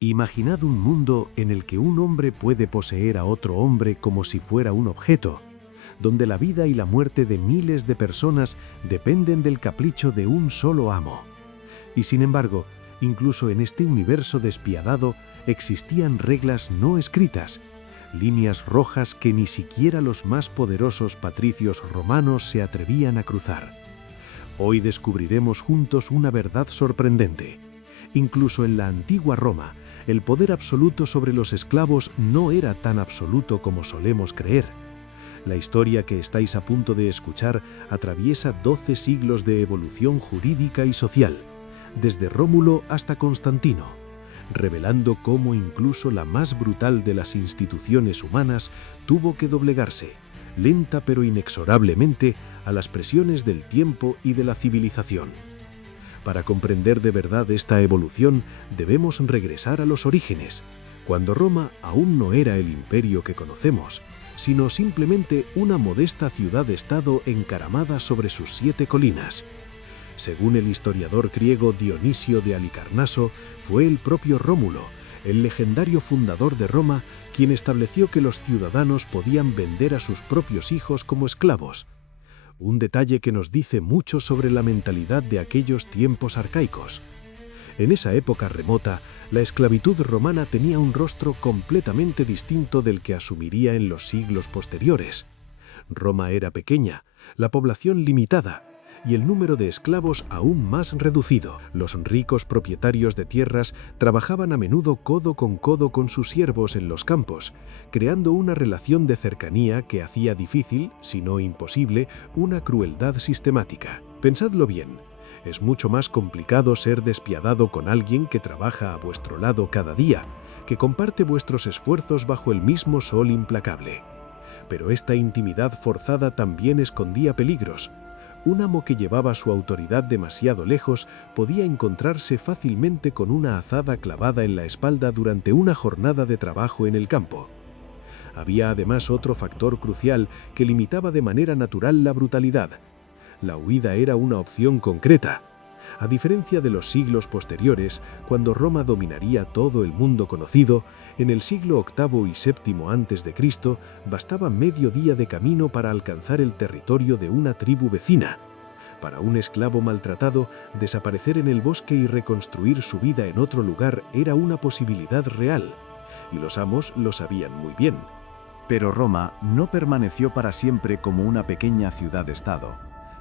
Imaginad un mundo en el que un hombre puede poseer a otro hombre como si fuera un objeto, donde la vida y la muerte de miles de personas dependen del capricho de un solo amo. Y sin embargo, incluso en este universo despiadado existían reglas no escritas, líneas rojas que ni siquiera los más poderosos patricios romanos se atrevían a cruzar. Hoy descubriremos juntos una verdad sorprendente. Incluso en la antigua Roma, el poder absoluto sobre los esclavos no era tan absoluto como solemos creer. La historia que estáis a punto de escuchar atraviesa 12 siglos de evolución jurídica y social, desde Rómulo hasta Constantino, revelando cómo incluso la más brutal de las instituciones humanas tuvo que doblegarse, lenta pero inexorablemente, a las presiones del tiempo y de la civilización. Para comprender de verdad esta evolución, debemos regresar a los orígenes, cuando Roma aún no era el imperio que conocemos, sino simplemente una modesta ciudad-estado encaramada sobre sus 7 colinas. Según el historiador griego Dionisio de Halicarnaso, fue el propio Rómulo, el legendario fundador de Roma, quien estableció que los ciudadanos podían vender a sus propios hijos como esclavos. Un detalle que nos dice mucho sobre la mentalidad de aquellos tiempos arcaicos. En esa época remota, la esclavitud romana tenía un rostro completamente distinto del que asumiría en los siglos posteriores. Roma era pequeña, la población limitada y el número de esclavos aún más reducido. Los ricos propietarios de tierras trabajaban a menudo codo con sus siervos en los campos, creando una relación de cercanía que hacía difícil, si no imposible, una crueldad sistemática. Pensadlo bien. Es mucho más complicado ser despiadado con alguien que trabaja a vuestro lado cada día, que comparte vuestros esfuerzos bajo el mismo sol implacable. Pero esta intimidad forzada también escondía peligros. Un amo que llevaba su autoridad demasiado lejos podía encontrarse fácilmente con una azada clavada en la espalda durante una jornada de trabajo en el campo. Había además otro factor crucial que limitaba de manera natural la brutalidad. La huida era una opción concreta. A diferencia de los siglos posteriores, cuando Roma dominaría todo el mundo conocido, en el siglo VIII y VII a.C. bastaba medio día de camino para alcanzar el territorio de una tribu vecina. Para un esclavo maltratado, desaparecer en el bosque y reconstruir su vida en otro lugar era una posibilidad real, y los amos lo sabían muy bien. Pero Roma no permaneció para siempre como una pequeña ciudad-estado.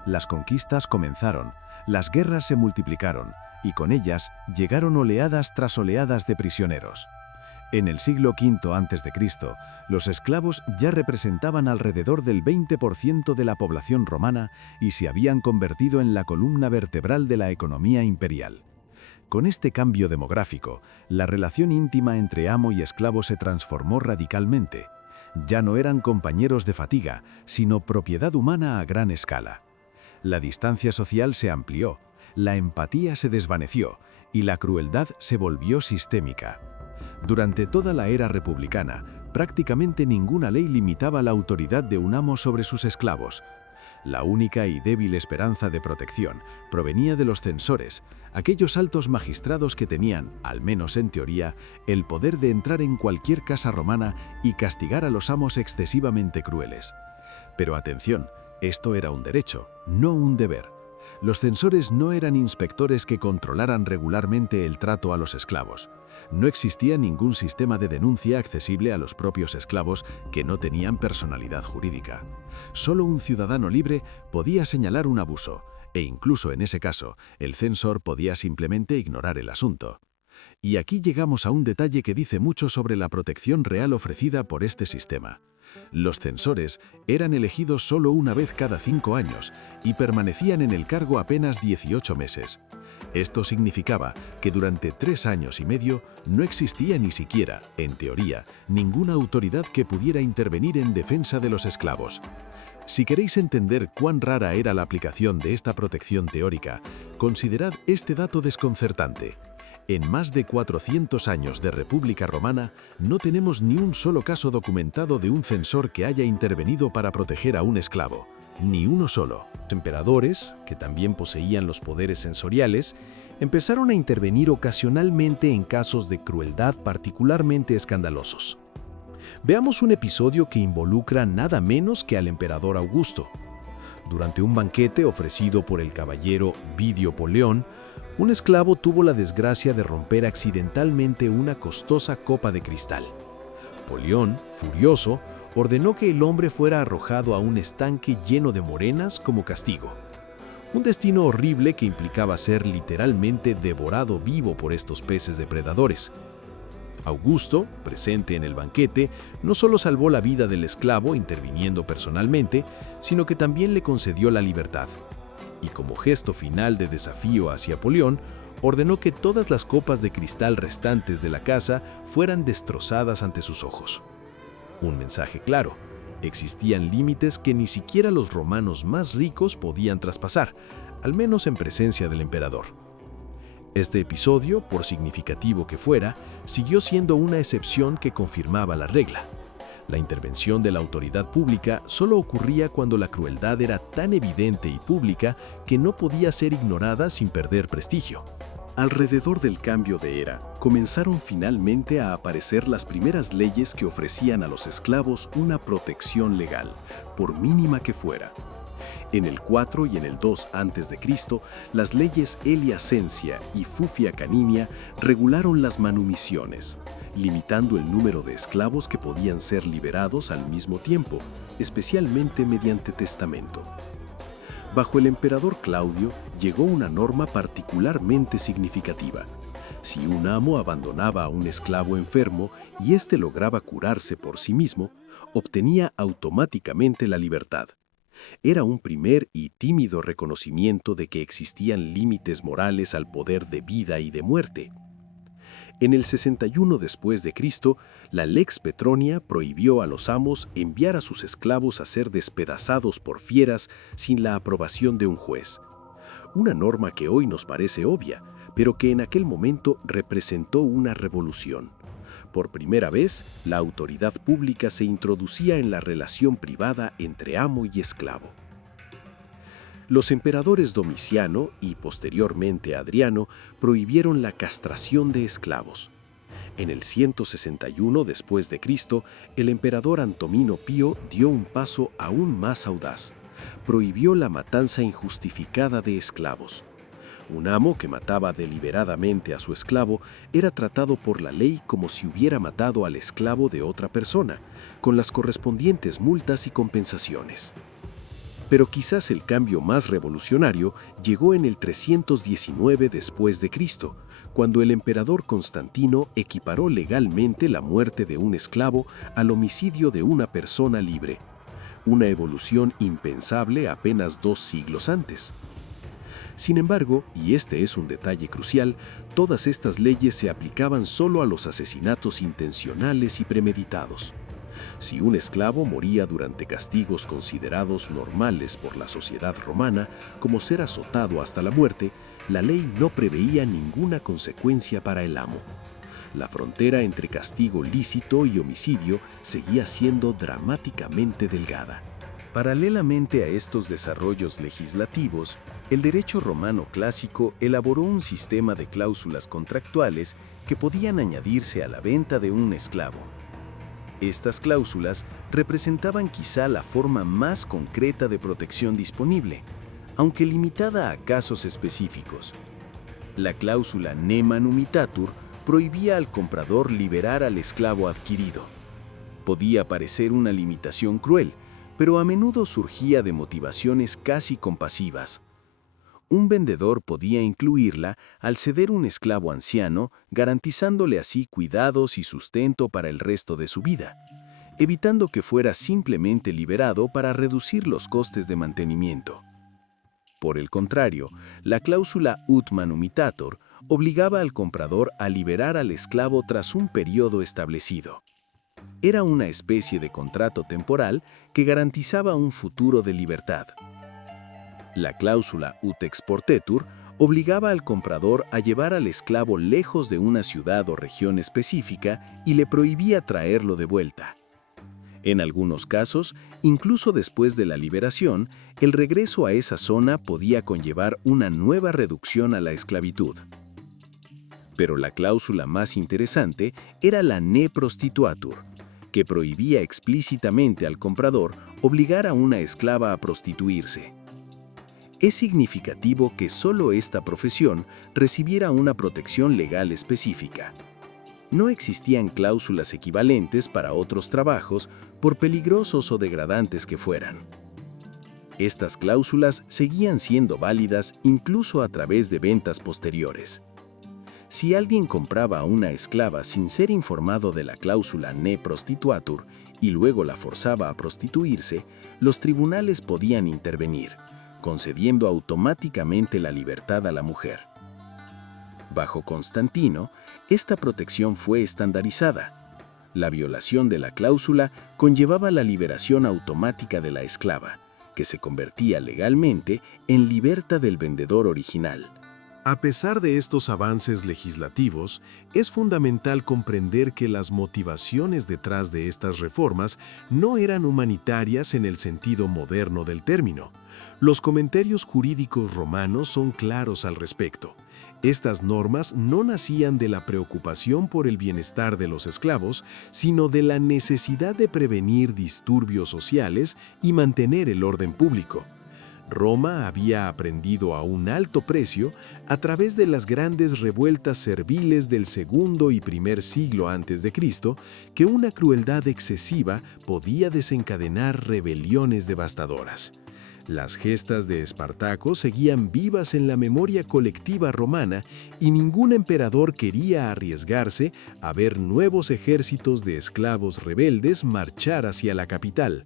Las conquistas comenzaron, las guerras se multiplicaron, y con ellas llegaron oleadas tras oleadas de prisioneros. En el siglo V a.C., los esclavos ya representaban alrededor del 20% de la población romana y se habían convertido en la columna vertebral de la economía imperial. Con este cambio demográfico, la relación íntima entre amo y esclavo se transformó radicalmente. Ya no eran compañeros de fatiga, sino propiedad humana a gran escala. La distancia social se amplió, la empatía se desvaneció y la crueldad se volvió sistémica. Durante toda la era republicana, prácticamente ninguna ley limitaba la autoridad de un amo sobre sus esclavos. La única y débil esperanza de protección provenía de los censores, aquellos altos magistrados que tenían, al menos en teoría, el poder de entrar en cualquier casa romana y castigar a los amos excesivamente crueles. Pero atención, esto era un derecho, no un deber. Los censores no eran inspectores que controlaran regularmente el trato a los esclavos. No existía ningún sistema de denuncia accesible a los propios esclavos que no tenían personalidad jurídica. Solo un ciudadano libre podía señalar un abuso, e incluso en ese caso, el censor podía simplemente ignorar el asunto. Y aquí llegamos a un detalle que dice mucho sobre la protección real ofrecida por este sistema. Los censores eran elegidos solo una vez cada 5 años y permanecían en el cargo apenas 18 meses. Esto significaba que durante 3 años y medio no existía ni siquiera, en teoría, ninguna autoridad que pudiera intervenir en defensa de los esclavos. Si queréis entender cuán rara era la aplicación de esta protección teórica, considerad este dato desconcertante. En más de 400 años de República Romana, no tenemos ni un solo caso documentado de un censor que haya intervenido para proteger a un esclavo. Ni uno solo. Los emperadores, que también poseían los poderes censoriales, empezaron a intervenir ocasionalmente en casos de crueldad particularmente escandalosos. Veamos un episodio que involucra nada menos que al emperador Augusto. Durante un banquete ofrecido por el caballero Vidio Poleón, un esclavo tuvo la desgracia de romper accidentalmente una costosa copa de cristal. Poleón, furioso, ordenó que el hombre fuera arrojado a un estanque lleno de morenas como castigo. Un destino horrible que implicaba ser literalmente devorado vivo por estos peces depredadores. Augusto, presente en el banquete, no solo salvó la vida del esclavo interviniendo personalmente, sino que también le concedió la libertad. Y como gesto final de desafío hacia Poleón, ordenó que todas las copas de cristal restantes de la casa fueran destrozadas ante sus ojos. Un mensaje claro: existían límites que ni siquiera los romanos más ricos podían traspasar, al menos en presencia del emperador. Este episodio, por significativo que fuera, siguió siendo una excepción que confirmaba la regla. La intervención de la autoridad pública solo ocurría cuando la crueldad era tan evidente y pública que no podía ser ignorada sin perder prestigio. Alrededor del cambio de era, comenzaron finalmente a aparecer las primeras leyes que ofrecían a los esclavos una protección legal, por mínima que fuera. En el 4 y en el 2 a.C., las leyes Aelia Sensia y Fufia Caninia regularon las manumisiones, limitando el número de esclavos que podían ser liberados al mismo tiempo, especialmente mediante testamento. Bajo el emperador Claudio llegó una norma particularmente significativa. Si un amo abandonaba a un esclavo enfermo y éste lograba curarse por sí mismo, obtenía automáticamente la libertad. Era un primer y tímido reconocimiento de que existían límites morales al poder de vida y de muerte. En el 61 después de Cristo, la Lex Petronia prohibió a los amos enviar a sus esclavos a ser despedazados por fieras sin la aprobación de un juez. Una norma que hoy nos parece obvia, pero que en aquel momento representó una revolución. Por primera vez, la autoridad pública se introducía en la relación privada entre amo y esclavo. Los emperadores Domiciano y posteriormente Adriano prohibieron la castración de esclavos. En el 161 después de Cristo, el emperador Antonino Pío dio un paso aún más audaz. Prohibió la matanza injustificada de esclavos. Un amo que mataba deliberadamente a su esclavo era tratado por la ley como si hubiera matado al esclavo de otra persona, con las correspondientes multas y compensaciones. Pero quizás el cambio más revolucionario llegó en el 319 después de Cristo, cuando el emperador Constantino equiparó legalmente la muerte de un esclavo al homicidio de una persona libre, una evolución impensable apenas 2 siglos antes. Sin embargo, y este es un detalle crucial, todas estas leyes se aplicaban solo a los asesinatos intencionales y premeditados. Si un esclavo moría durante castigos considerados normales por la sociedad romana, como ser azotado hasta la muerte, la ley no preveía ninguna consecuencia para el amo. La frontera entre castigo lícito y homicidio seguía siendo dramáticamente delgada. Paralelamente a estos desarrollos legislativos, el derecho romano clásico elaboró un sistema de cláusulas contractuales que podían añadirse a la venta de un esclavo. Estas cláusulas representaban quizá la forma más concreta de protección disponible, aunque limitada a casos específicos. La cláusula ne manumitatur prohibía al comprador liberar al esclavo adquirido. Podía parecer una limitación cruel, pero a menudo surgía de motivaciones casi compasivas. Un vendedor podía incluirla al ceder un esclavo anciano, garantizándole así cuidados y sustento para el resto de su vida, evitando que fuera simplemente liberado para reducir los costes de mantenimiento. Por el contrario, la cláusula ut manumitator obligaba al comprador a liberar al esclavo tras un periodo establecido. Era una especie de contrato temporal que garantizaba un futuro de libertad. La cláusula ut exportetur obligaba al comprador a llevar al esclavo lejos de una ciudad o región específica y le prohibía traerlo de vuelta. En algunos casos, incluso después de la liberación, el regreso a esa zona podía conllevar una nueva reducción a la esclavitud. Pero la cláusula más interesante era la ne prostituatur, que prohibía explícitamente al comprador obligar a una esclava a prostituirse. Es significativo que solo esta profesión recibiera una protección legal específica. No existían cláusulas equivalentes para otros trabajos, por peligrosos o degradantes que fueran. Estas cláusulas seguían siendo válidas incluso a través de ventas posteriores. Si alguien compraba a una esclava sin ser informado de la cláusula ne prostituatur y luego la forzaba a prostituirse, los tribunales podían intervenir, concediendo automáticamente la libertad a la mujer. Bajo Constantino, esta protección fue estandarizada. La violación de la cláusula conllevaba la liberación automática de la esclava, que se convertía legalmente en libertad del vendedor original. A pesar de estos avances legislativos, es fundamental comprender que las motivaciones detrás de estas reformas no eran humanitarias en el sentido moderno del término. Los comentarios jurídicos romanos son claros al respecto. Estas normas no nacían de la preocupación por el bienestar de los esclavos, sino de la necesidad de prevenir disturbios sociales y mantener el orden público. Roma había aprendido a un alto precio, a través de las grandes revueltas serviles del segundo y primer siglo antes de Cristo, que una crueldad excesiva podía desencadenar rebeliones devastadoras. Las gestas de Espartaco seguían vivas en la memoria colectiva romana y ningún emperador quería arriesgarse a ver nuevos ejércitos de esclavos rebeldes marchar hacia la capital.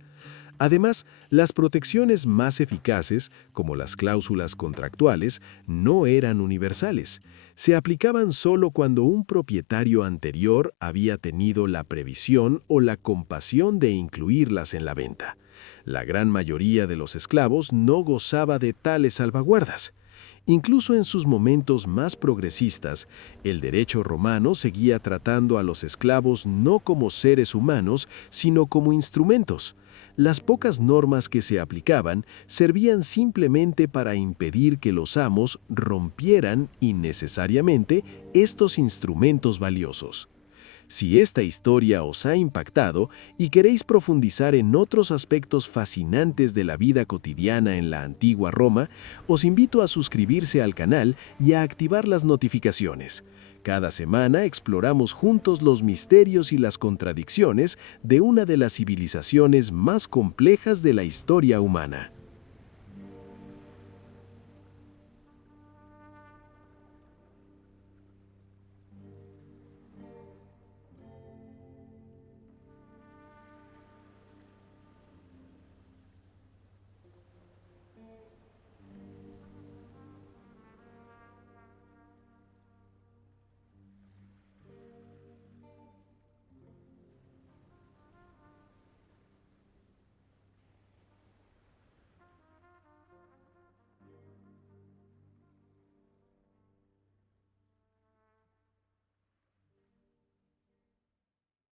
Además, las protecciones más eficaces, como las cláusulas contractuales, no eran universales. Se aplicaban solo cuando un propietario anterior había tenido la previsión o la compasión de incluirlas en la venta. La gran mayoría de los esclavos no gozaba de tales salvaguardas. Incluso en sus momentos más progresistas, el derecho romano seguía tratando a los esclavos no como seres humanos, sino como instrumentos. Las pocas normas que se aplicaban servían simplemente para impedir que los amos rompieran innecesariamente estos instrumentos valiosos. Si esta historia os ha impactado y queréis profundizar en otros aspectos fascinantes de la vida cotidiana en la antigua Roma, os invito a suscribirse al canal y a activar las notificaciones. Cada semana exploramos juntos los misterios y las contradicciones de una de las civilizaciones más complejas de la historia humana.